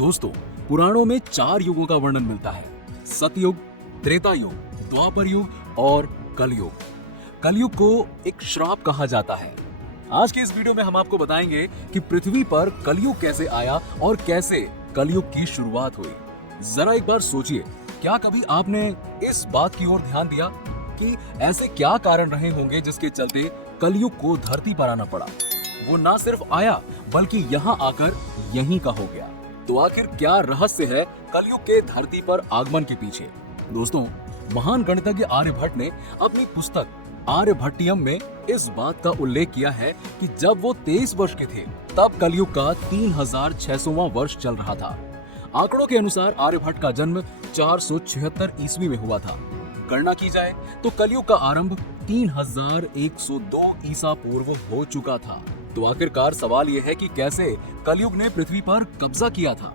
दोस्तों, पुराणों में 4 युगों का वर्णन मिलता है। सतयुग, त्रेता युग, द्वापर युग और कलयुग। कलयुग को एक श्राप कहा जाता है। आज के इस वीडियो में हम आपको बताएंगे कि पृथ्वी पर कलयुग कैसे आया और कैसे कलयुग की शुरुआत हुई। जरा एक बार सोचिए, क्या कभी आपने इस बात की ओर ध्यान दिया कि ऐसे क्या कारण रहे होंगे जिसके चलते कलयुग को धरती पर आना पड़ा। वो ना सिर्फ आया बल्कि यहाँ आकर यहीं का हो गया। तो आखिर क्या रहस्य है कलयुग के धरती पर आगमन के पीछे? दोस्तों, महान गणितज्ञ आर्यभट्ट ने अपनी पुस्तक आर्यभट्टियम में इस बात का उल्लेख किया है कि जब वो 23 वर्ष के थे तब कलयुग का 3600वां वर्ष चल रहा था। आंकड़ों के अनुसार आर्यभट्ट का जन्म 476 ईस्वी में हुआ था। गणना की जाए तो कलयुग का आरंभ 3102 ईसा पूर्व हो चुका था। तो आखिरकार सवाल यह है कि कैसे कलयुग ने पृथ्वी पर कब्जा किया था।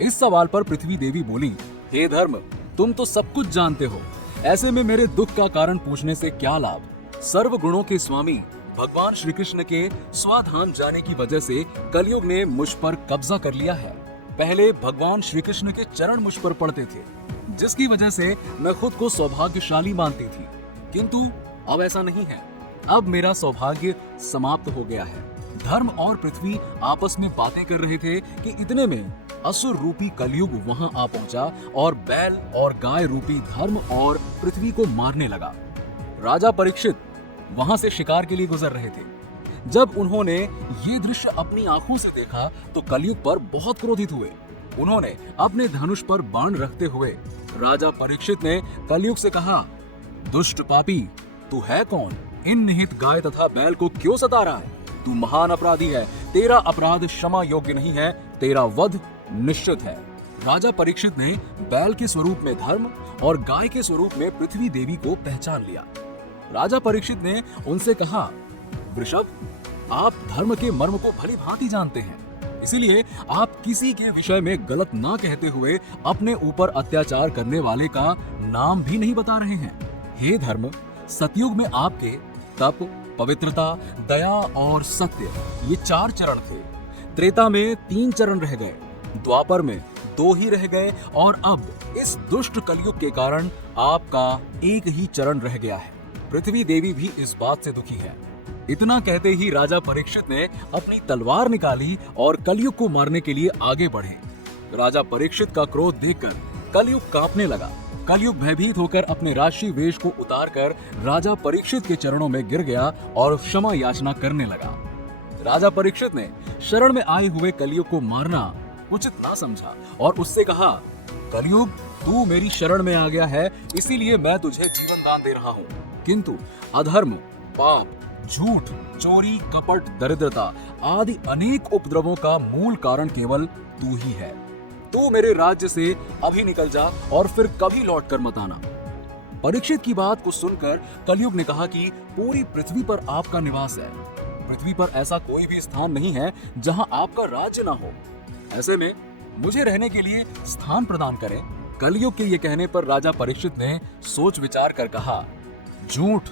इस सवाल पर पृथ्वी देवी बोली, हे धर्म, तुम तो सब कुछ जानते हो, ऐसे में मेरे दुख का कारण पूछने से क्या लाभ। सर्व गुणों के स्वामी भगवान श्री कृष्ण के स्वाधाम जाने की वजह से कलयुग ने मुझ पर कब्जा कर लिया है। पहले भगवान श्री कृष्ण के चरण मुझ पर पड़ते थे, जिसकी वजह से मैं खुद को सौभाग्यशाली मानती थी, किंतु अब ऐसा नहीं है। अब मेरा सौभाग्य समाप्त हो गया है। धर्म और पृथ्वी आपस में बातें कर रहे थे कि इतने में असुर रूपी कलयुग वहां आ पहुंचा और बैल और गाय रूपी धर्म और पृथ्वी को मारने लगा। राजा परीक्षित वहां से शिकार के लिए गुजर रहे थे। जब उन्होंने ये दृश्य अपनी आंखों से देखा तो कलयुग पर बहुत क्रोधित हुए। उन्होंने अपने धनुष पर बाण रखते हुए राजा परीक्षित ने कलयुग से कहा, दुष्ट पापी, तू है कौन? इन निहित गाय तथा बैल को क्यों सता रहा है? तू महान अपराधी है। तेरा अपराध क्षमा योग्य नहीं है, तेरा वध निश्चित है। राजा परीक्षित ने बैल के स्वरूप में धर्म और गाय के स्वरूप में पृथ्वी देवी को पहचान लिया। राजा परीक्षित ने उनसे कहा, वृषभ, आप धर्म के मर्म को भली भांति जानते हैं, इसीलिए आप किसी के विषय में गलत ना कहते हुए अपने ऊपर अत्याचार करने वाले का नाम भी नहीं बता रहे हैं। हे धर्म, सतयुग में आपके तप, पवित्रता, दया और सत्य ये 4 चरण थे। त्रेता में 3 चरण रह गए, द्वापर में 2 ही रह गए और अब इस दुष्ट कलयुग के कारण आपका एक ही चरण रह गया है। पृथ्वी देवी भी इस बात से दुखी है। इतना कहते ही राजा परीक्षित ने अपनी तलवार निकाली और कलयुग को मारने के लिए आगे बढ़े। राजा परीक्षित का क्रोध देखकर कलयुग कांपने लगा। कलयुग भयभीत होकर अपने राष्ट्रीय वेश को उतारकर राजा परीक्षित के चरणों में गिर गया और क्षमा याचना करने लगा। राजा परीक्षित ने शरण में आए हुए कलयुग को मारना उचित ना समझा और उससे कहा, कलयुग, तू मेरी शरण में आ गया है, इसीलिए मैं तुझे जीवन दान दे रहा हूँ, किंतु अधर्म, पाप, झूठ, चोरी, कपट, दरिद्रता आदि अनेक उपद्रवों का मूल कारण केवल तू ही है। तू मेरे राज्य से अभी निकल जा और फिर कभी लौट कर मत आना। परीक्षित की बात को सुनकर कलयुग ने कहा कि पूरी पृथ्वी पर आपका निवास है। पृथ्वी पर ऐसा कोई भी स्थान नहीं है जहां आपका राज्य ना हो। ऐसे में मुझे रहने के लिए स्थान प्रदान करें। कलयुग के ये कहने पर राजा परीक्षित ने सोच विचार कर कहा, झूठ,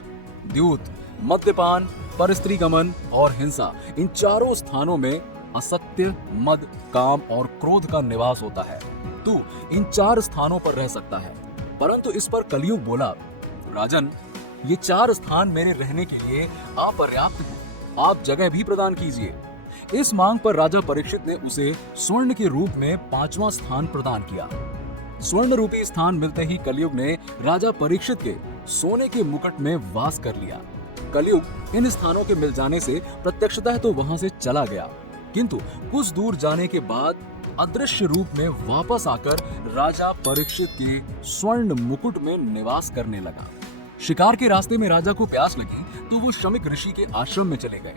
द्यूत, मद्यपान, परस्त्री गमन और हिंसा, इन 4 स्थानों में असत्य, मद, काम और क्रोध का निवास होता है। तू इन 4 स्थानों पर रह सकता है। परंतु इस पर कलयुग बोला, राजन, ये 4 स्थान मेरे रहने के लिए अपर्याप्त हैं। आप जगह भी प्रदान कीजिए। इस मांग पर राजा परीक्षित ने उसे स्वर्ण के रूप में 5वां स्थान प्रदान किया। स्वर्ण रूपी स्थान मिलते ही कलयुग ने राजा परीक्षित के सोने के मुकुट में वास कर लिया। कलयुग इन स्थानों के मिल जाने से प्रत्यक्षतः तो वहां से चला गया, किंतु कुछ दूर जाने के बाद अदृश्य रूप में वापस आकर राजा परीक्षित के स्वर्ण मुकुट में निवास करने लगा। शिकार के रास्ते में राजा को प्यास लगी तो वो शमिक ऋषि के आश्रम में चले गए।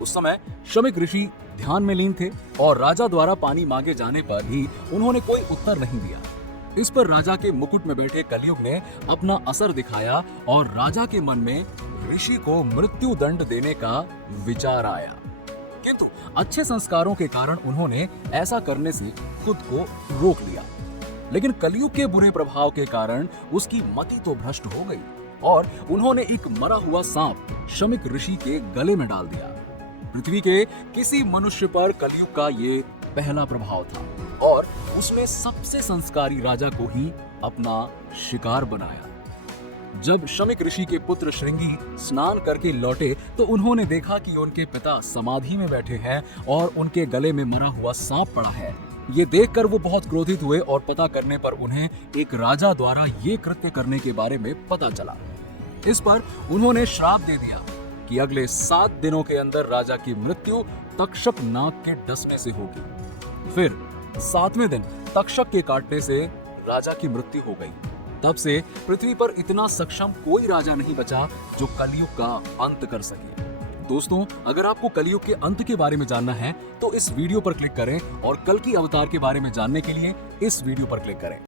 उस समय शमिक ऋषि ध्यान में लीन थे और राजा द्वारा पानी मांगे जाने पर भी उन्होंने कोई उत्तर नहीं दिया। इस पर राजा के मुकुट में बैठे कलयुग ने अपना असर दिखाया और राजा के मन में ऋषि को मृत्यु दंड देने का विचार आया, किंतु अच्छे संस्कारों के कारण उन्होंने ऐसा करने से खुद को रोक लिया। लेकिन कलयुग के बुरे प्रभाव के कारण उसकी मति तो भ्रष्ट हो गई और उन्होंने एक मरा हुआ सांप शमिक ऋषि के गले में डाल दिया। पृथ्वी के किसी मनुष्य पर कलयुग का ये पहला प्रभाव था और उसने सबसे संस्कारी राजा को ही अपना शिकार बनाया। जब शमिक ऋषि के पुत्र श्रृंगी स्नान करके लौटे तो उन्होंने देखा कि उनके पिता समाधि में बैठे हैं और उनके गले में मरा हुआ सांप पड़ा है। ये देखकर वो बहुत क्रोधित हुए और पता करने पर उन्हें एक राजा द्वारा ये कृत्य करने के बारे में पता चला। इस पर उन्होंने श्राप दे दिया कि अगले 7 दिनों के अंदर राजा की मृत्यु तक्षक नाग के डसने से होगी। फिर 7वें दिन तक्षक के काटने से राजा की मृत्यु हो गई। तब से पृथ्वी पर इतना सक्षम कोई राजा नहीं बचा जो कलयुग का अंत कर सके। दोस्तों, अगर आपको कलयुग के अंत के बारे में जानना है तो इस वीडियो पर क्लिक करें और कल की अवतार के बारे में जानने के लिए इस वीडियो पर क्लिक करें।